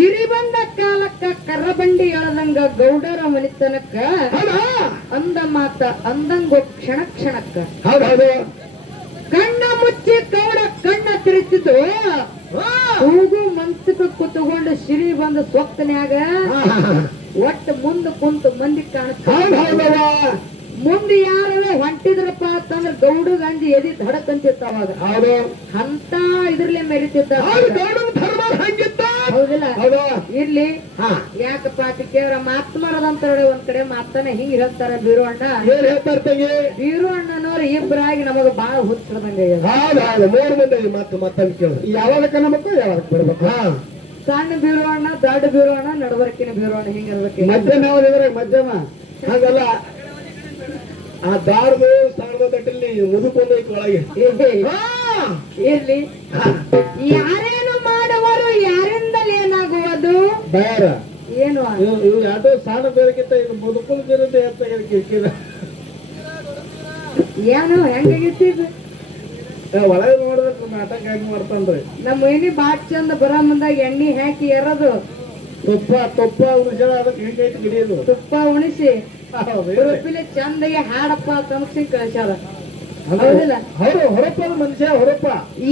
ಸಿರಿ ಬಂದ ಕಾಲಕ್ಕ ಕರ್ರಬಂಡಿ ಎಳದಂಗ ಗೌಡರ ಮನಿತನಕ್ಕ ಅಂದ ಮಾತ ಅಂದಂಗೋ ಕ್ಷಣ ಕ್ಷಣಕ್ಕ ಕಣ್ಣ ಮುಚ್ಚಿ ಗೌಡ ಕಣ್ಣ ತಿರುಚಿದ್ದು ಕೂಗು ಮನ್ಸಕ್ಕೆ ಕುತ್ಕೊಂಡು ಸಿರಿ ಬಂದ ಸೊಕ್ಕನ್ಯಾಗ ಒಟ್ಟು ಮುಂದೆ ಕುಂತು ಮಂದಿ ಕಾಣಿಸ್ತ ಮುಂದೆ ಯಾರೇ ಹೊಂಟಿದ್ರಪ್ಪ ಅಂತಂದ್ರೆ ಗೌಡ ಗಂಜಿ ಎದಿ ಧಡಕ್ ಅಂತಿರ್ತಾವಾಗ ಅಂತ ಇದ್ರಲ್ಲೇ ಮೆರಿತಿದ್ದ ಹೌದಿಲ್ಲ ಇರ್ಲಿ ಯಾಕಪ್ಪ ಕೇಳ ಮಾತ್ಮರದಂತ ಒಂದ್ ಕಡೆ ಮಾತಾನೆ ಹಿಂಗ್ ಹೇಳ್ತಾರ ಬೀರುವಣ್ಣ ಬೀರುವಣ್ಣನವ್ರು ಇಬ್ಬರಾಗಿ ನಮಗ ಬಾಳ ಹುಚ್ಚದಂಗ ಯಾವಾಗ ನಮಗೂ ಯಾವಾಗ ಬಿಡ್ಬೇಕು ಸಣ್ಣ ಬೀರುವಣ್ಣ ದೊಡ್ಡ ಬೀರುವಣ್ಣ ನಡವರ್ಕಿನ ಬೀರುವಣ್ಣ ಹಿಂಗಿರ್ಬೇಕು ಮಧ್ಯಮ ಮಧ್ಯಮ ಹಾಗಲ್ಲ ಆ ದಾರ್ದು ಸ್ಥಾನದ ತಟ್ಟಲ್ಲಿ ಮುದುಕೊಂಡೈತಿ ಒಳಗೆ ಇರ್ಲಿ ಯಾರೇನು ಮಾಡುವರು ಯಾರಿಂದಲೇ ಏನಾಗುವುದು ಬೇಡ ಏನು ಯಾವ್ದೋ ಸ್ಥಾನ ಬೇರೆಕ್ಕಿಂತ ಇದು ಮುದುಕೊಂಡ್ ಹೆಚ್ಚಾಗಿರ್ಕಿರ ಏನು ಹೆಂಗಾಗಿತ್ತು ಒಳಗೆ ನೋಡ್ಬೇಕು ನಾಟಕ ಹೆಂಗ್ ಮಾಡ್ತಾನ್ರಿ ನಮ್ಮ ಮೈನಿ ಬಾಟ್ ಚಂದ ಬರ ಮುಂದಾಗ ಎಣ್ಣೆ ಹಾಕಿ ಎರದು ತುಪ್ಪ ಉಣಿಸೋದು ಅದಕ್ಕೆ ಹೆಂಗೈತಿ ಗಿಡಿಯೋದು ತುಪ್ಪ ಉಣಿಸಿ ಚಂದಗೆ ಹಾಡಪ್ಪ ತಮಸಿ ಕಳ್ಸ್ಯಾರ ಹೌದಿಲ್ಲ ಹೊರಪ್ಪ ಮನುಷ್ಯ ಹೊರಪ್ಪ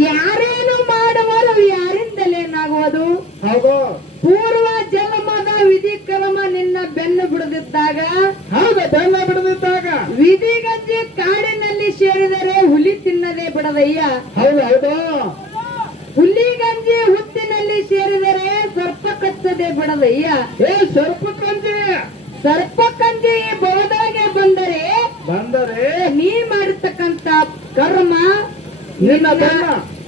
ಯಾರೇನು ಮಾಡುವರು ಯಾರಿಂದಲೇನಾಗುವುದು ಹೌದು ಪೂರ್ವ ಜನ್ಮದ ವಿಧಿ ಕರ್ಮ ನಿನ್ನ ಬೆನ್ನು ಬಿಡದಿದ್ದಾಗ ಹೌದು ಬೆನ್ನ ಬಿಡದಿದ್ದಾಗ ವಿಧಿಗಂಜಿ ಕಾಡಿನಲ್ಲಿ ಸೇರಿದರೆ ಹುಲಿ ತಿನ್ನದೆ ಬಿಡದಯ್ಯ ಹೌದು ಹೌದು ಹುಲಿಗಂಜಿ ಹುತ್ತಿನಲ್ಲಿ ಸೇರಿದರೆ ಸರ್ಪ ಕಚ್ಚದೆ ಬಿಡದಯ್ಯ ಸರ್ಪ ಕಂಜಿ ಬೋಧನೆಗೆ ಬಂದರೆ ನೀ ಮಾಡಿರ್ತಕ್ಕಂತ ಕರ್ಮ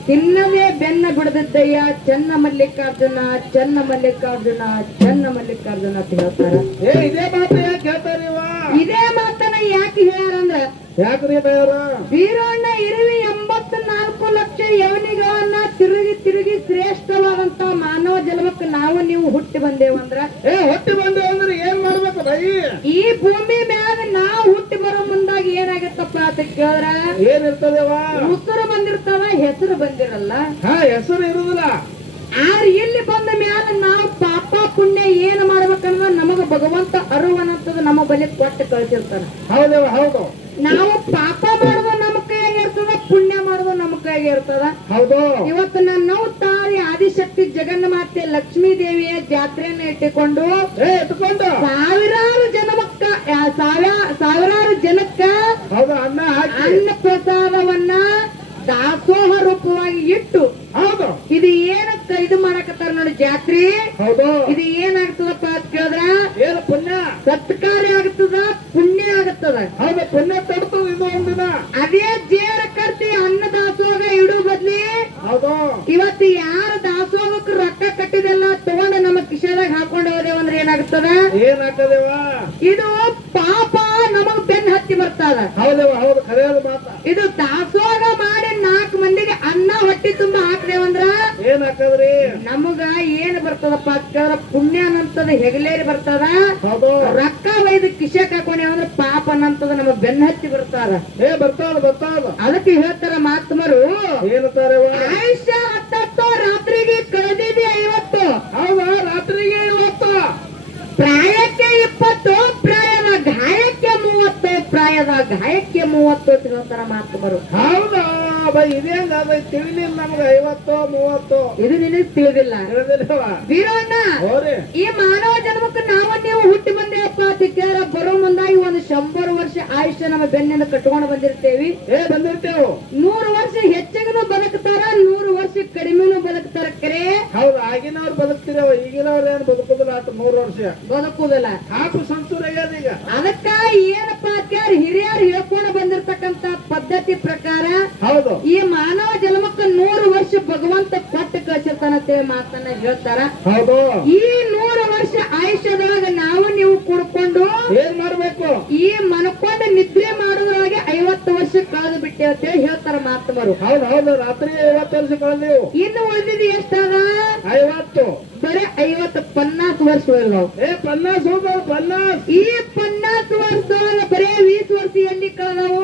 ತಿನ್ನದೇ ಬೆನ್ನ ಬಿಡದಿದ್ದಯ್ಯ ಚೆನ್ನ ಮಲ್ಲಿಕಾರ್ಜುನ ಚೆನ್ನ ಮಲ್ಲಿಕಾರ್ಜುನ ಚೆನ್ನ ಮಲ್ಲಿಕಾರ್ಜುನ ಅಂತ ಹೇಳ್ತಾರ ಇದೇ ಮಾತು ಯಾಕೆ ಹೇಳ್ತಾರ ಇದೇ ಮಾತನ್ನ ಯಾಕೆ ಹೇಳ್ಯಾರಂದ್ರ ಯಾಕ್ರಿ ಬೀರಣ್ಣ ಇರುವಿ 84 ಲಕ್ಷ ಯವನಿಗಳನ್ನ ತಿರುಗಿ ಶ್ರೇಷ್ಠವಾದಂತ ಮಾನವ ಜನ್ಮಕ್ಕೆ ನಾವು ನೀವು ಹುಟ್ಟಿ ಬಂದೇವಂದ್ರ ಏನ್ ಮಾಡ್ಬೇಕು ಬೈ ಈ ಭೂಮಿ ಮ್ಯಾಗ ನಾವು ಹುಟ್ಟಿ ಬರೋ ಮುಂದಾಗ ಏನಾಗತ್ತಪ್ಪ ಅಂತ ಕೇಳಿದ್ರ ಏನಿರ್ತದೇವ ಉಸಿರು ಬಂದಿರ್ತಾವ ಹೆಸರು ಬಂದಿರಲ್ಲ ಹೆಸರು ಇರುದಿಲ್ಲ ಆದ್ರೆ ಇಲ್ಲಿ ಬಂದ ಮ್ಯಾಲ ನಾವು ಪಾಪ ಪುಣ್ಯ ಏನ್ ಮಾಡ್ಬೇಕಂದ್ರ ನಮಗ ಭಗವಂತ ಅರುವನಂತದ ನಮ್ಮ ಬಳಿ ಕೊಟ್ಟು ಕಳ್ಸಿರ್ತಾನ ಹೌದೇವ ಹೌದು ನಾವು ಪಾಪ ಮಾಡೋದು ನಮ್ಮ ಕೈಯಾಗ ಇರ್ತದ ಪುಣ್ಯ ಮಾಡೋದು ನಮ್ಮ ಕೈಯಾಗ ಇರ್ತದ ಹೌದು ಇವತ್ತು ನಾವು ತಾಯಿ ಆದಿಶಕ್ತಿ ಜಗನ್ಮಾತೆ ಲಕ್ಷ್ಮೀ ದೇವಿಯ ಜಾತ್ರೆಯನ್ನ ಇಟ್ಟುಕೊಂಡು ಸಾವಿರಾರು ಜನಕ್ಕ ಅನ್ನ ಪ್ರಸಾದವನ್ನ ದಾಸೋಹ ರೂಪವಾಗಿ ಇಟ್ಟು ಹೌದು ಇದು ಏನಕ್ಕ ಇದು ಮಾಡಕತ್ತಾರ ನೋಡಿ ಜಾತ್ರೆ ಹೌದು ಇದು ಏನಾಗ್ತದಪ್ಪ ಅಂತ ಕೇಳಿದ್ರ ಏನು ಪುಣ್ಯ ಸತ್ಕಾರ್ಯ ಆಗ್ತದ ಪುಣ್ಯ ಆಗತ್ತದ ಹೌದು ಪುಣ್ಯ ತಡ್ತದ ಇದು ಒಂದಿನ ಅದೇ ಜೇರ ಕರ್ತಿ ಅನ್ನ ದಾಸೋಹ ಇಡು ಬದ್ಲಿ ಹೌದು ಇವತ್ತು ಯಾರ ದಾಸೋಹಕ್ಕೆ ರೊಕ್ಕ ಕಟ್ಟಿದೆಲ್ಲ ತಗೊಂಡು ನಮ್ಮ ಕಿಶದಾಗ ಹಾಕೊಂಡು ಹೋದೇವಂದ್ರೆ ಏನಾಗ್ತದ ಏನಾಗ್ತದೇವ ಇದು ಪಾಪ ನಮಗ್ ಬೆನ್ ಹತ್ತಿ ಬರ್ತದ ಹೌದೇವ ಹೌದು ಕರೆಯೋದು ಮಾತ ಇದು ದಾಸೋಹ ಮಾಡಿ 4 ಮಂದಿಗೆ ಅನ್ನ ಹೊಟ್ಟಿ ತುಂಬಾ ಹಾಕ್ದೇವಂದ್ರ ಏನಾಗ್ತದ್ರಿ ನಮಗ ಏನ್ ಬರ್ತದಪ್ಪ ಅಂತಂದ್ರ ಪುಣ್ಯ ಅನ್ನಂತದ ಹೆಗಲೇರಿ ಬರ್ತದ ಹೌದು ರೊಕ್ಕ ಒಯ್ದು ಕಿಶಕ್ ಹಾಕೊಂಡೇವಂದ್ರ ಪಾಪ ಅನ್ನಂತದ ನಮ್ಮ ಬೆನ್ನ ಹತ್ತಿ ಬರ್ತಾರ ಬರ್ತಾವ ಅದಕ್ಕೆ ಹೇಳ್ತಾರ ಮಾತ್ಮರು ಏನಂತಾರೆ ಆಯುಷ್ಯ 10 ರಾತ್ರಿಗೆ ಕಳೆದಿದೆ 50 ಹೌದಾ ರಾತ್ರಿಗೆ 50 ಪ್ರಾಯಕ್ಕೆ 20 ಪ್ರಾಯದ ಗಾಯಕ್ಕೆ 30 ಪ್ರಾಯದ ಗಾಯಕ್ಕೆ 30 ಅಂತ ಹೇಳ್ತಾರ ಮಾತ್ಮರು ಹೌದಾ ಇದೇಂಗ ತಿಳಿಲಿಲ್ಲ ನಮ್ಗೆ 50 30 ಇದು ನಿನಗೆ ತಿಳಿದಿಲ್ಲ ವೀರಣ್ಣ ಈ ಮಾನವ ಜನ್ಮಕ್ಕೆ ನಾವು ನೀವು ಹುಟ್ಟಿ ಬಂದೇವಪ್ಪ ತಿಕ್ಕಾರ ಬರೋ ಮುಂದಾಗಿ ಒಂದು 100 ವರ್ಷ ಆಯುಷ್ಯ ನಮ್ಮ ಬೆನ್ನಿಂದ ಕಟ್ಕೊಂಡು ಬಂದಿರ್ತೇವಿ ಬಂದಿರ್ತೇವೆ 100 ವರ್ಷ ಹೆಚ್ಚಿಗೂ ಬದುಕ್ತಾರ 100 ವರ್ಷ ಕಡಿಮೆನೂ ಬದುಕ್ತಾರ ಕರೆ ಹೌದು ಆಗಿನವ್ರು ಬದುಕ್ತಿರವ ಈಗಿನವ್ರು ಏನ್ ಬದುಕುದಿಲ್ಲ ಆತ 100 ವರ್ಷ ಬದುಕುದಿಲ್ಲ ಹಾಕು ಸಂತೂರ ಈಗ ಅದಕ್ಕ ಏನಪ್ಪ ಅತ್ಯಾರ ಹಿರಿಯರು ಹೇಳ್ಕೊಂಡು ಬಂದಿರ್ತಕ್ಕಂತ ಪದ್ಧತಿ ಪ್ರಕಾರ ಹೌದು ಈ ಮಾನವ ಜನ್ಮಕ್ಕೆ 100 ವರ್ಷ ಭಗವಂತ ಕೊಟ್ಟು ಕಳ್ಸಿರ್ತಾನಂತೆ ಮಾತನ್ನ ಹೇಳ್ತಾರ ಹೌದು ಈ 100 ವರ್ಷ ಆಯುಷ್ಯದೊಳಗ ನಾವು ನೀವು ಕುಡ್ಕೊಂಡು ಏನ್ ಮಾಡ್ಬೇಕು ಈ ಮನ್ಕೊಂಡು ನಿದ್ರೆ ಮಾಡೋದ್ರೊಳಗೆ 50 ವರ್ಷ ಕಳೆದು ಬಿಟ್ಟೇವ್ ಅಂತ ಹೇಳ್ತಾರ ಮಾತಮರು ಹೌದು ರಾತ್ರಿ 50 ವರ್ಷ ಕಳೆದೆವು ಇನ್ನು ಉಳಿದಿದ್ದು ಎಷ್ಟದ 50 ಬರೀ 50 ವರ್ಷ ಉಳಿದವು 50 ಈ 50 ವರ್ಷದೊಳಗ ಬರೇ 20 ವರ್ಷ ಎಲ್ಲಿ ಕಳೆದವು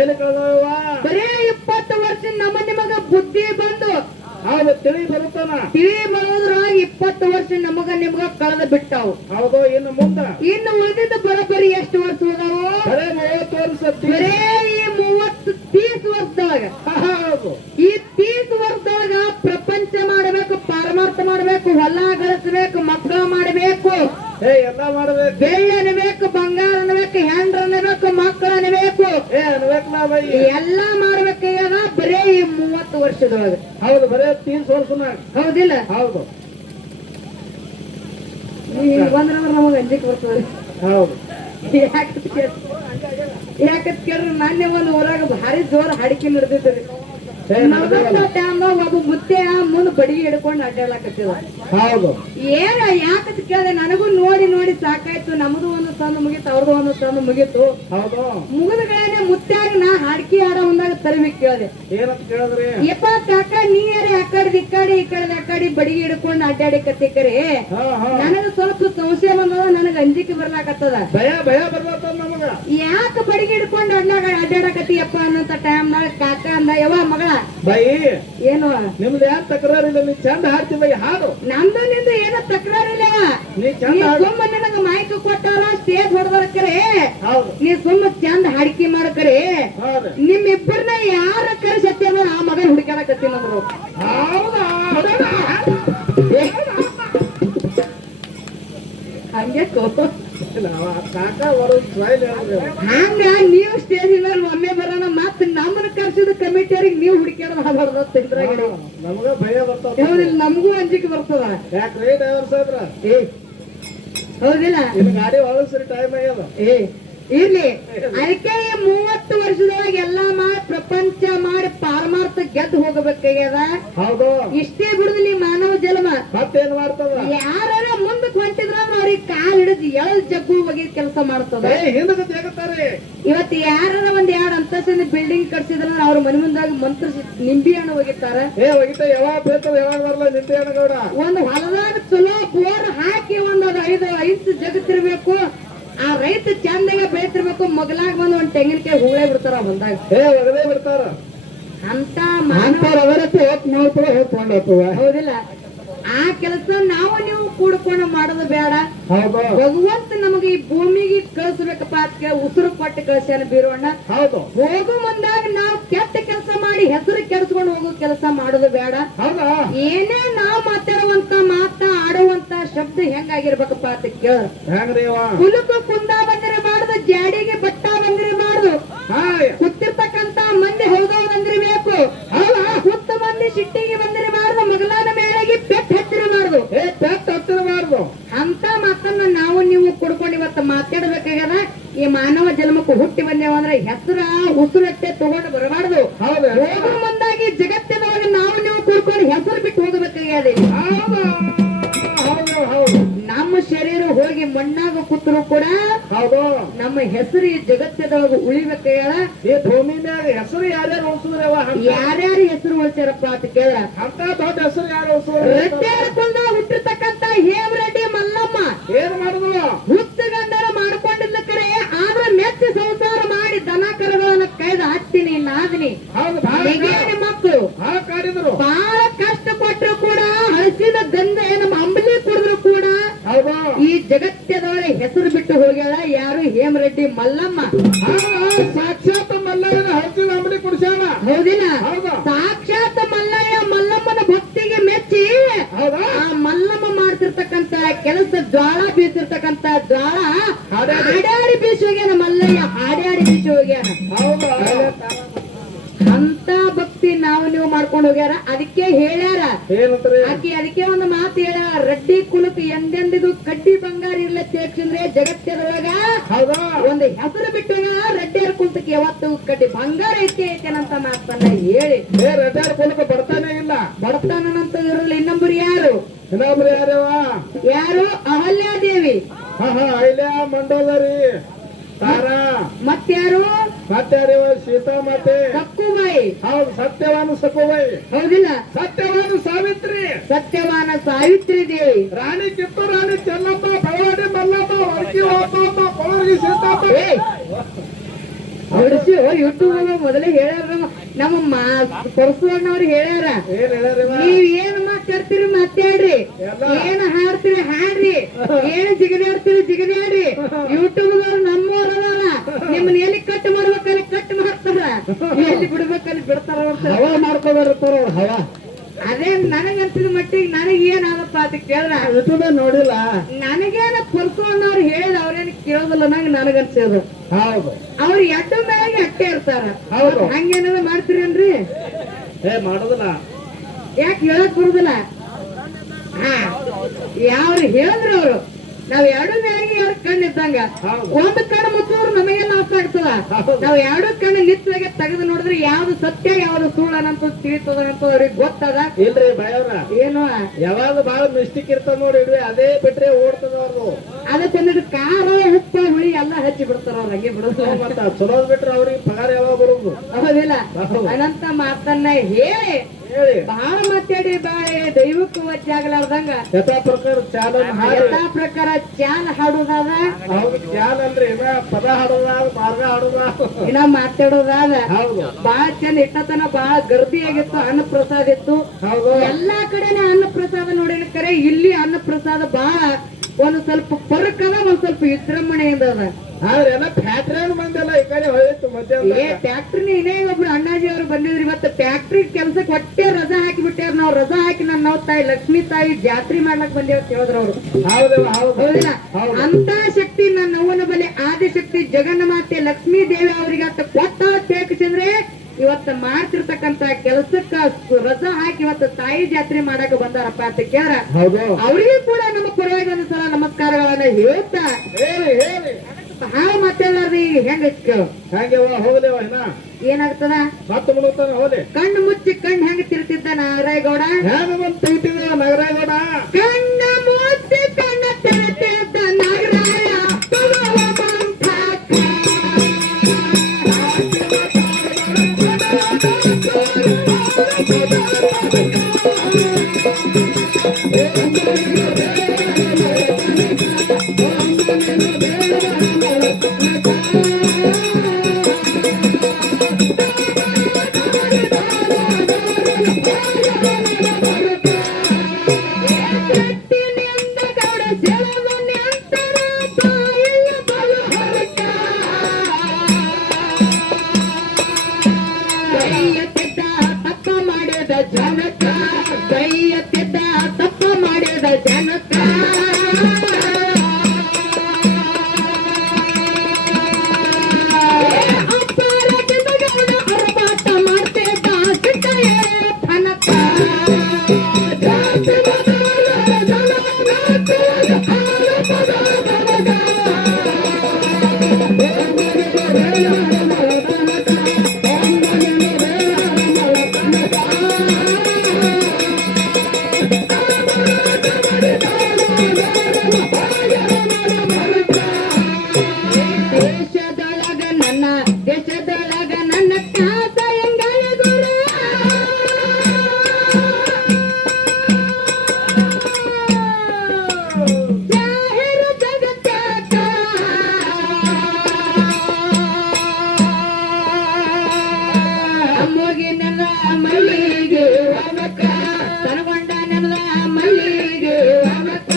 ಏನು ಕಳೆದವ ಬರೇ 20 ವರ್ಷ ನಮ್ಮ ನಿಮಗ ಬುದ್ಧಿ ಬಂದು ಹೌದು ತಿಳಿ ಬರುತ್ತಾನ. ತಿಳಿ ಬರೋದ್ರೊಳಗ 20 ವರ್ಷ ನಮಗ ನಿಮ್ಗ ಕಳೆದ ಬಿಟ್ಟಾವು. ಹೌದು ಇನ್ನು ಮುಂದ ಇನ್ನು ಉಳಿದಿದ್ದ ಬರೋಬ್ಬರಿ ಎಷ್ಟು ವರ್ಷ ಹೋದಾವು? ಬರೇ 30 ವರ್ಷ. ಬರೇ ಈ 30 ವರ್ಷದೊಳಗ ಹೌದು ಈ 30 ವರ್ಷದೊಳಗ ಪ್ರಪಂಚ ಮಾಡಬೇಕು, ಪಾರಮಾರ್ಥ ಮಾಡಬೇಕು, ಹೊಲ ಗಳಿಸಬೇಕು, ಮಕ್ಕಳು ಮಾಡಬೇಕು, ಎಲ್ಲ ಮಾಡ್ಬೇಕು. ಬೆಳ್ಳಿ ಅನ್ಬೇಕು, ಬಂಗಾರ ಅನ್ಬೇಕು, ಹೆಂಡ್ರ ಅನ್ಬೇಕು, ಮಕ್ಕಳು ಅನ್ಬೇಕು, ಅನ್ಬೇಕಲ್ಲ ಬೈ. ಎಲ್ಲಾ ಮಾಡ್ಬೇಕಾಗ್ಯದ ಬರೇ ಈ 30 ವರ್ಷದೊಳಗ. ಹೌದು ಬರೇ 30 ವರ್ಷನಾಗ. ಹೌದಿಲ್ಲ? ಹೌದು ಈಗ ಬಂದ್ರ ನಮಗ ಅಂಜಿಕೆ ಬರ್ತದೆ. ಹೌದು ಯಾಕತ್ ಕೇಳ್ರಿ, ನಾನೇ ಒಂದು ಊರಾಗ ಭಾರಿ ಜೋರ ಹಾಡಿಕೆ ನಡೆದಿದ್ರಿ. ಒಬ್ಬ ಮುತ್ತೆ ಮುಂದ್ ಬಡಿಗೆ ಹಿಡ್ಕೊಂಡು ಅಡ್ಡಾಡಕತ್ತಿದ. ಹೌದು ಏನ ಯಾಕತ್ ಕೇಳಿದೆ, ನನಗೂ ನೋಡಿ ನೋಡಿ ಸಾಕಾಯ್ತು. ನಮ್ದು ಒಂದು ತಂದು ಮುಗೀತು, ಅವ್ರದ್ದು ಒಂದು ತಂದು ಮುಗೀತು. ಹೌದು ಮುಗಿದಗಳೇನೆ ಮುತ್ಯಾಗ ನಾ ಹಾಡ್ಕಿ ಆಡೋ ಒಂದಾಗ ತರವಿ ಕೇಳಿದೆ. ಏನಂತ ಕೇಳಿದ್ರಿ? ಯಪ್ಪ ಕಾಕ, ನೀರೇ ಆಕಡೆ ಈ ಕಡೆ ಬಡಿಗೆ ಹಿಡ್ಕೊಂಡು ಅಡ್ಡಾಡಿಕತ್ತಿಕರಿ ನನಗ ಸ್ವಲ್ಪ ಸಂಶಯ ಬಂದದ, ನನಗ ಅಂಜಿಕೆ ಬರ್ಲಾಕತ್ತದ. ಭಯ ಭಯ ಬರ್ಲತ್ತ ನಮಗ. ಯಾಕ ಬಡಿಗೆ ಹಿಡ್ಕೊಂಡು ಅಡ್ಡಾಡಕತ್ತಿಯಪ್ಪ ಅನ್ನಂತ ಟೈಮ್ನಾಗ ಕಾಕ ಅಂದ, ಯವ್ವ ಮಗಳ ಬೈ ಏನು ನಿಮ್ದು ಯಾರು ತಕರಾರಿಲ್ಲ, ನೀ ಚಂದ ಹಾಡ್ತಿ ಬೈ ಹಾಡು. ನಮ್ದು ನಿಂದು ಏನೋ ತಕರಾರಿಲ್ಲವ. ನೀ ಚಂದ ಸುಮ್ಮ ನಿನಗ ಮೈಕ್ ಕೊಟ್ಟಾರ, ಸ್ಟೇಜ್ ಹೊಡೆದರಕರೆ ಹೌದು ನೀ ಸುಮ್ಮ ಚಂದ ಹಾಡಿಕೆ ಮಾಡಕರೆ ಹೌದು. ನಿಮ್ಮಿಬ್ಬರನ್ನ ಯಾರ ಕರೆಸತ್ತೇನೋ ಆ ಮಗನ್ ಹುಡುಕಾಡಕತ್ತೀನಂದ್ರು. ಹೌದಾ ಹಂಗೆ ಕಾಕ ಬರೋದು ಸ್ಮೈಲ್ ಹೇಳಿದ್ರಿ. ಹಂಗ ನೀವು ಸ್ಟೇಜ್ ಮೇಲೆ ಒಮ್ಮೆ ಬರೋಣ, ಮತ್ ನಮ್ಮನ್ನ ಕರ್ಸಿದ ಕಮಿಟಿಯವ್ರಿಗೆ ನೀವು ಹುಡುಕ್ಯಾಡ ಮಾಡ್ಬಾರ್ದ. ನಮಗ ಭಯ ಬರ್ತದ. ಹೌದಿಲ್ಲ? ನಮಗೂ ಅಂಜಿಕೆ ಬರ್ತದ. ಯಾಕ್ರಿ ಡ್ರೈವರ್ ಸಾಹೇಬ್ರ? ಹೌದಿಲ್ಲ? ಇನ್ನು ಗಾಡಿ ಒಳಸ್ರಿ ಟೈಮ್ ಆಗ್ಯದ. ಇರ್ಲಿ, ಅದಕ್ಕೆ ಈ 30 ವರ್ಷದೊಳಗೆ ಎಲ್ಲಾ ಮಾಡಿ ಪ್ರಪಂಚ ಮಾಡಿ ಪಾರಮಾರ್ಥ ಗೆದ್ದು ಹೋಗಬೇಕಾಗ್ಯದ. ಹೌದು ಇಷ್ಟೇ ಬಿಡುದಿಲ್ಲ ಮಾನವ ಜನ್ಮ. ಮತ್ತೇನ್ ಮಾಡ್ತದ? ಯಾರ ಮುಂದಕ್ಕೆ ಹೊಂಟಿದ್ರ ಅವ್ರಿಗೆ ಕಾಲ್ ಹಿಡಿದು ಎಳದ್ ಜಗ್ಗು ಬಗ್ಗೆ ಕೆಲಸ ಮಾಡ್ತದ. ಹಿಂದಕ್ಕೆ ತೆಗತಾರೆ. ಇವತ್ತು ಯಾರ ಒಂದ್ 2 ಅಂತಸ್ತಿನ ಬಿಲ್ಡಿಂಗ್ ಕಟ್ಸಿದ್ರ ಅವ್ರ ಮನೆ ಮುಂದಾಗ ಮಂತ್ರ ನಿಂಬಿ ಹಣ್ಣು ಒಗಿತಾರ. ಒಗಿತ ಯಾವಾಗ ಬೇಕದ ಯಾವಾಗ ಬರಲ್ಲ ನಿಂಬೆ ಹಣ್ಣಗೌಡ. ಒಂದು ಹೊಲದಾಗ ಚಲೋ ಬೋರ್ ಹಾಕಿ ಒಂದ್ 5 ಇಂಚ್ ಜಗತ್ತಿರ್ಬೇಕು, ಆ ರೈತ ಚಂದಾಗ ಬೆಳಿತಿರ್ಬೇಕು, ಮಗಲಾಗ ಬಂದ್ ಒಂದ್ ತೆಂಗಿನಕಾಯಿ ಹೂಳೆ ಬಿಡ್ತಾರ ಹೊಲ್ದಾಗ. ಒಗದೇ ಬಿಡ್ತಾರ ಅಂತ ಹೌದಿಲ್ಲ? ಆ ಕೆಲಸ ನಾವು ನೀವು ಕೂಡ್ಕೊಂಡು ಮಾಡೋದು ಬೇಡ. ಭಗವಂತ ನಮಗೆ ಈ ಭೂಮಿಗೆ ಕಳಿಸ್ಬೇಕಪ್ಪ ಅದಕ್ಕೆ ಉಸಿರು ಕೊಟ್ಟು ಕಳಿಸ್ಯಾನ ಬೀರೋಣ. ಹೌದು ಹೋಗೋ ಮುಂದಾಗ ನಾವು ಕೆಟ್ಟ ಕೆಲಸ ಮಾಡಿ ಹೆಸರು ಕೆಡಿಸ್ಕೊಂಡು ಹೋಗೋ ಕೆಲಸ ಮಾಡೋದು ಬೇಡ. ಏನೇ ನಾವು ಮಾತಾಡುವಂತ ಆಡುವಂತ ಶಬ್ದ ಹೆಂಗಾಗಿರ್ಬೇಕಪ್ಪ ಅಂತ ಕೇಳ. ಕುಲುಕು ಕುಂದ ಬಂದ್ರೆ ಮಾಡುದು, ಜಾಡಿಗೆ ಬಟ್ಟ ಬಂದ್ರೆ ಮಾಡುದು, ಕೂತಿರ್ತಕ್ಕಂತ ಮಂದಿ ಹೌದೋ ಬಂದಿರ್ಬೇಕು, ಹುತ್ತ ಮಂದಿ ಸಿಟ್ಟಿಗೆ ಬಂದ್ರೆ ಮಾಡುದು, ಮಗಲಾನ ಮೇಳೆಗೆ ಪೆಟ್ಟು ಹತ್ತಿರಬಾರ್ದು. ಅಂತ ಮಾತನ್ನ ನಾವು ನೀವು ಕುಡ್ಕೊಂಡು ಇವತ್ತು ಮಾತಾಡ್ಬೇಕಾಗ್ಯದ. ಈ ಮಾನವ ಜನ್ಮಕ್ಕೂ ಹುಟ್ಟಿ ಬಂದೇವಂದ್ರೆ ಹೆಸರ ಉಸುರಟ್ಟೆ ತಗೊಂಡು ಬರಬಾರ್ದು. ಹೋಗೋ ಮುಂದಾಗಿ ಜಗತ್ತಿನೊಳಗೆ ನಾವು ನೀವು ಕುಡ್ಕೊಂಡು ಹೆಸರು ಬಿಟ್ಟು ಹೋಗಬೇಕಾಗ್ಯದ. ನಮ್ಮ ಶರೀರ ಹೋಗಿ ಮಣ್ಣಾಗ ಕೂತರು ಕೂಡ ನಮ್ಮ ಹೆಸರು ಈ ಜಗತ್ತದೊಳಗೆ ಉಳಿಬೇಕಾಗ್ಯದ. ಈ ಭೂಮಿ ಮ್ಯಾಗ ಹೆಸರು ಯಾರ್ಯಾರು ಉಳಿಸಿದ್ರವ? ಯಾರ್ಯಾರು ಹೆಸರು ಉಳಿಸ್ಯಾರಪ್ಪ ಅಂತ ಕೇಳ. ಅಂತ ದೊಡ್ಡ ಹೆಸರು ಯಾರು ರಟ್ಟೆಕೊಂಡ ಹುಟ್ಟಿರ್ತಕ್ಕಂತ ಹೇಮರೆಡ್ಡಿ ಮಲ್ಲಮ್ಮ ಏನ್ ಮಾಡಿದ್ರು? ಹುತ್ತ ಗಂಡರ ಮಾಡ್ಕೊಂಡಿದ್ದ ಕರೆ, ಆದ್ರೆ ಮೆಚ್ಚಿ ಸಂಸಾರ ಮಾಡಿ ದನ ಕರುಗಳನ್ನ ಕೈದ ಹಚ್ಚಿನಿ ನಾದಿನಿ ಮಕ್ಕಳು ಕಾಡಿದ್ರು. ಬಹಳ ಕಷ್ಟ ಕೊಟ್ಟರು ಕೂಡ, ಹಸಿದ ಗಂಧ ನಮ್ಮ ಅಂಬಲಿ ಕುಡಿದ್ರು ಕೂಡ ಈ ಜಗತ್ತದೊಳಗೆ ಹೆಸರು ಬಿಟ್ಟು ಹೋಗ್ಯಾಳ. ಯಾರು? ಹೇಮರೆಡ್ಡಿ ಮಲ್ಲಮ್ಮ. ಸಾಕ್ಷಾತ್ ಮಲ್ಲಯ್ಯನ ಹಸಿದ ಅಂಬಲಿ ಕುಡಿಸ್ಯಾನ. ಹೌದಿಲ್ಲ? ಸಾಕ್ಷಾತ್ ಮಲ್ಲಮ್ಮನ ಭಕ್ತಿಗೆ ಮೆಚ್ಚಿ ಆ ಮಲ್ಲಮ್ಮ ಮಾಡ್ತಿರ್ತಕ್ಕಂತ ಕೆಲಸ, ಜ್ವಾಳ ಬೀಸಿರ್ತಕ್ಕಂತ ಜ್ವಾಳ ಹಾಡ್ಯಾಡಿ ಬೀಸಿ ಹೋಗ್ಯಾನ. ಮಲ್ಲಯ್ಯ ಹಾಡ್ಯಾಡಿ ಬೀಸಿ ಹೋಗ್ಯಾನ. ಅಂತ ಭಕ್ತಿ ನಾವು ನೀವು ಮಾಡ್ಕೊಂಡು ಹೋಗ್ಯಾರ. ಅದಕ್ಕೆ ಹೇಳ್ಯಾರ, ಅದಕ್ಕೆ ಒಂದು ಮಾತು ಹೇಳ್ಯಾರ, ರಡ್ಡಿ ಕುಲಕ್ ಎಂದೆಂದಿಗೂ ಕಡ್ಡಿ ಬಂಗಾರ ಇರ್ಲ ತೇಕ್ಷಂದ್ರೆ ಜಗತ್ತದೊಳಗ ಒಂದು ಹೆಸರು ಬಿಟ್ಟು ರಡ್ಡಿಯರ ಕುಲಕ್ಕೆ ಯಾವತ್ತು ಕಡ್ಡಿ ಬಂಗಾರ ಐತೇನಂತ ಮಾತನ್ನ ಹೇಳಿ ರಡ್ಡಿಯರ ಕುಲಕ್ಕೆ ಬರ್ತಾನೆ ಇಲ್ಲ. ಬಡತಾನಂತ ಇರಲ್ಲ. ಇನ್ನೊಬ್ಬರು ಯಾರು? ಯಾರು? ಅಹಲ್ಯಾದೇವಿ. ಅಹಲ್ಯ ಮಂಡೋದರಿ ತಾರಾ. ಮತ್ಯಾರು? ಸೀತಾಮಾತೆ. ಸಕ್ಕುಬಾಯಿ. ಹೌದು, ಸತ್ಯವಾನ ಸಕ್ಕುಬಾಯಿ. ಹೌದಿಲ್ಲ? ಸತ್ಯವಾನ ಸಾವಿತ್ರಿ. ಸತ್ಯವಾನ ಸಾವಿತ್ರಿ ದೇವಿ. ರಾಣಿ ಕಿತ್ತು ರಾಣಿ ಚೆನ್ನಮ್ಮ, ಬಳ್ಳಾಡಿ ಮಲ್ಲಮ್ಮ, ವರ್ಗಿ ಓತಮ್ಮ, ಕೊಳರ್ಗಿ ಸೀತಾಮ್ಮ. ಯೂಟ್ಯೂಬ್ ಮೊದಲೇ ಹೇಳ್ಯಾರ, ನಮ್ಮ ಪರಸುವಣ್ಣವ್ರು ಹೇಳ್ಯಾರ, ಏನ್ ಹೇಳ್ಯಾರಿವ? ನೀವ್ ಏನ್ ಮಾತಾಡ್ತೀರಿ ಮಾತಾಡ್ರಿ, ಎಲ್ಲ. ಏನ್ ಹಾಡ್ತೀರಿ ಹಾಡ್ರಿ, ಏನ್ ಜಿಗದಾಡ್ತೀರಿ ಜಿಗದಾಡ್ರಿ. ಯೂಟ್ಯೂಬ್ದವ್ರು ನಮ್ಮವ್ರ ಅದಾರ, ನಿಮ್ಮನ್ನ ಎಲ್ಲಿ ಕಟ್ ಮಾಡ್ಬೇಕಲ್ಲಿ ಕಟ್ ಮಾಡ್ತಾರ, ಎಲ್ಲಿ ಬಿಡ್ಬೇಕಲ್ಲಿ ಬಿಡ್ತಾರ ಅಂತ. ಹವಾ ಮಾಡ್ಕೊಬರ್ತಾರ ಅವ್ರು ಹವಾ. ಅದೇ ನನಗನ್ಸಿದ ಮಟ್ಟಿಗೆ ನನಗ್ ಏನಾದಪ್ಪ ಅಂತ ಕೇಳಿದ್ರ ಯೂಟ್ಯೂಬ್ ನೋಡಿಲ್ಲ. ನನಗೇನ ಪರಸುವಣ್ಣವ್ರು ಹೇಳಿದ ಅವ್ರೇನ್ ಕೇಳೋದಿಲ್ಲ ನಂಗೆ ನನಗನ್ಸೋದು. ಹೌದು ಅವ್ರು ಎಡ್ಡ ಮೇಲೆ ಅಟ್ಟೆ ಇರ್ತಾರ. ಹೌದು. ಹಂಗೇನಾದ್ರು ಮಾಡ್ತೀರೇನ್ರಿ? ಮಾಡೋದಿಲ್ಲ. ಯಾಕೆ ಹೇಳಕ್ ಬರುದಿಲ್ಲ? ಹಾ ಯಾವ್ರು ಹೇಳಿದ್ರು ಅವ್ರು ನಾವ್ ಎರಡು ಮೇಲೆಗೆ ಎರಡು ಕಣ್ಣು ಇದ್ದಂಗ. ಹೌದು. ಒಂದು ಕಣ್ಣು ಮುಚ್ಚಿದ್ರು ನಮಗೆ ಲಾಸ್ ಆಗ್ತದ. ಹೌದು. ನಾವ್ ಎರಡು ಕಣ್ಣು ನಿತ್ಲಾಗೆ ತೆಗೆದು ನೋಡಿದ್ರೆ ಯಾವ್ದು ಸತ್ಯ ಯಾವ್ದು ಸುಳ್ಳನಂತ ತಿಳಿತದ ಅಂತ ಅವ್ರಿಗೆ ಗೊತ್ತದ. ಇಲ್ರಿ ಭಯವ್ರ, ಏನು ಯಾವಾಗ ಬಾಳ ಮಿಸ್ಟೇಕ್ ಇರ್ತದ ನೋಡಿ ಇಡ್ರಿ, ಅದೇ ಬಿಟ್ರೆ ಓಡ್ತದ ಅವ್ರದು. ಅದಕ್ಕೆ ಖಾರ ಉಪ್ಪ ಹುಳಿ ಎಲ್ಲ ಹಚ್ಚಿ ಬಿಡ್ತಾರ ಅವ್ರ, ಹಂಗೆ ಬಿಡುದಿಲ್ಲ. ಮತ್ತ ಚಲೋದ್ ಬಿಟ್ರೆ ಅವ್ರಿಗೆ ಪಗಾರ ಯಾವಾಗ ಬರುದು? ಹೌದಿಲ್ಲ? ಹೌದು. ಅನಂತ ಮಾತನ್ನ ಹೇಳಿ ಹೇಳಿ ಬಹಳ ಮಾತಾಡಿ ಬಾಳೆ ದೈವಕ್ಕೂ ವಜ್ಜೆ ಆಗ್ಲಾರ್ದಂಗ ಯಥಾ ಪ್ರಕಾರ ಚಾಲನ್ ಹಾಡಿ. ಯಥಾ ಪ್ರಕಾರ ಚಾಲ್ ಹಾಡುದಾದ, ಹೌದು ಚಾಲ್ ಅಲ್ರಿ, ಇನ್ನ ಪದ ಹಾಡುದ ಮಾರ್ಗ ಹಾಡುದ. ಇನ್ನ ಮಾತಾಡೋದಾದ. ಹೌದು ಬಾಳ ಚಂದ ಇಟ್ಟತನ ಬಾಳ ಗರ್ದಿ ಆಗಿತ್ತು, ಅನ್ನ ಪ್ರಸಾದ ಇತ್ತು. ಹೌದು ಎಲ್ಲಾ ಕಡೆನೆ ಅನ್ನ ಪ್ರಸಾದ ನೋಡಿನ ಕರೆ ಇಲ್ಲಿ ಅನ್ನ ಪ್ರಸಾದ ಬಾಳ ಒಂದ್ ಸ್ವಲ್ಪ ಪರಕ್ ಅದ, ಒಂದ್ ಸ್ವಲ್ಪ ವಿಜೃಂಭಣೆಯಿಂದ ಅದ. ಆದ್ರೆ ಎಲ್ಲ ಫ್ಯಾಕ್ಟ್ರಿ ಮಂದೆಲ್ಲ ಈ ಕಡೆ ಹೋಯ್ತು ಮಧ್ಯಾಹ್ನ. ಏ ಫ್ಯಾಕ್ಟ್ರಿ ಇನ್ನೇ ಒಬ್ರು ಅಣ್ಣಾಜಿ ಅವ್ರು ಬಂದಿದ್ರಿ, ಇವತ್ತು ಫ್ಯಾಕ್ಟ್ರಿ ಕೆಲ್ಸಕ್ಕೆ ಹೊಟ್ಟೆ ರಜಾ ಹಾಕಿ ಬಿಟ್ಟಾರ. ನಾವ್ ರಜಾ ಹಾಕಿ ನನ್ನ ತಾಯಿ ಲಕ್ಷ್ಮೀ ತಾಯಿ ಜಾತ್ರೆ ಮಾಡ್ಲಕ್ ಬಂದೇವ್ ಅಂತ ಹೇಳಿದ್ರು ಅವ್ರು. ಹೌದಲ್ಲ ಹೌದು ಹೌದಿಲ್ಲ? ಹೌದು. ಅಂತ ಶಕ್ತಿ ನನ್ನ ಅವ್ವನ ಬಲೆ ಆದಿಶಕ್ತಿ ಜಗನ್ಮಾತೆ ಲಕ್ಷ್ಮೀ ದೇವಿ ಅವ್ರಿಗೆ ಅಂತ ಕೊಟ್ಟ ತೇಕಸಿದ್ರೆ ಇವತ್ತ ಮಾಡ್ತಿರ್ತಕ್ಕಂತ ಕೆಲ್ಸಕ್ಕ ರಜಾ ಹಾಕಿ ಇವತ್ತು ತಾಯಿ ಜಾತ್ರೆ ಮಾಡಕ್ ಬಂದಾರಪ್ಪ ಅಂತ ಕೇಳ. ಹೌದು ಅವ್ರಿಗೂ ಕೂಡ ನಮ್ಮ ಪರವಾಗಿ ಒಂದ್ಸಲ ನಮಸ್ಕಾರಗಳನ್ನ ಹೇಳ್ತಾ ಹೇಳಿ ಹೇಳಿ ಬಹಳ ಮಾತಾಡ್ಲಾರ್ದು ಈಗ ಹೆಂಗ ಹಂಗೆ ಹೋಗ್ಲೇವ ಇನ್ನ ಏನಾಗ್ತದ? ಮತ್ತೆ ಮುಳುಗ್ತಾನ ಹೋಲಿ. ಕಣ್ಣು ಮುಚ್ಚಿ ಕಣ್ಣು ಹೆಂಗ ತಿರ್ತಿದ್ದ ನಾರಾಯಗೌಡ? ಹ್ಯಾಂಗ ಬಂದು ತೆಗಿತಿದ ನಗರಾಗೌಡ? ಕಣ್ಣು ಮುಚ್ಚಿ ಕಣ್ಣು ತಿರ್ತಿದ್ದ ನಾಗರಾಯ ತಪ್ಪ ಮಾಡಿದ ಜನಕ, ಕೈಯತ್ತಿದ್ದ ತಪ್ಪ ಮಾಡಿದ ಜನಕ. ಅರಬಾಟ ಮಾಡ್ತಿದ್ದ ಸಿಟ್ಟೆ ಫನಕ. ದೇಶದೊಳಗ ನನ್ನ ಕಾಸ ಹೆಂಗಾಯ ಗುರು. ಜಾಹಿರ ಜಗತ್ತಾಕ ಅಮ್ಮೋಗಿ ನನ್ನ ಮಲ್ಲಿಗೆ ಅವಕ, ತನಗೊಂಡ ನನ್ನ ಮಲ್ಲಿಗೆ ಅವಕ.